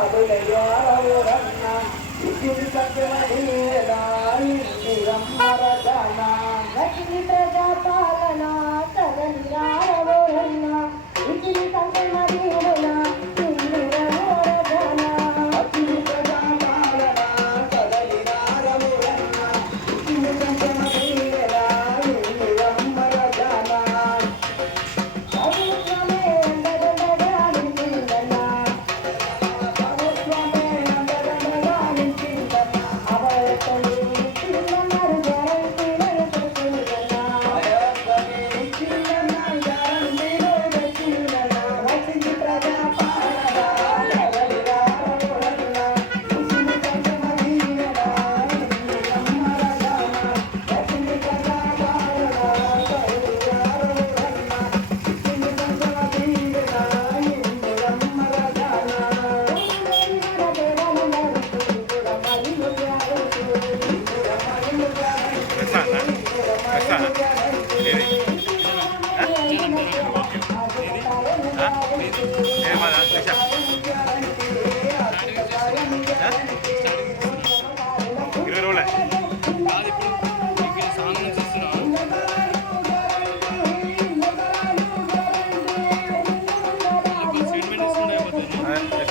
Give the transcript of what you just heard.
బాబులయోరన్న విద్యుత్ సత్యమై దారి ప్రజ jalan turun ke Bokeh. Ini, Hah? ini, eh mana? Bisa. Hah? ఇరవై రోజులే కాదు ఇప్పుడు ఇక్కడ సాంగ్ చూస్తున్నా స్టేట్మెంట్ ఇస్తున్నా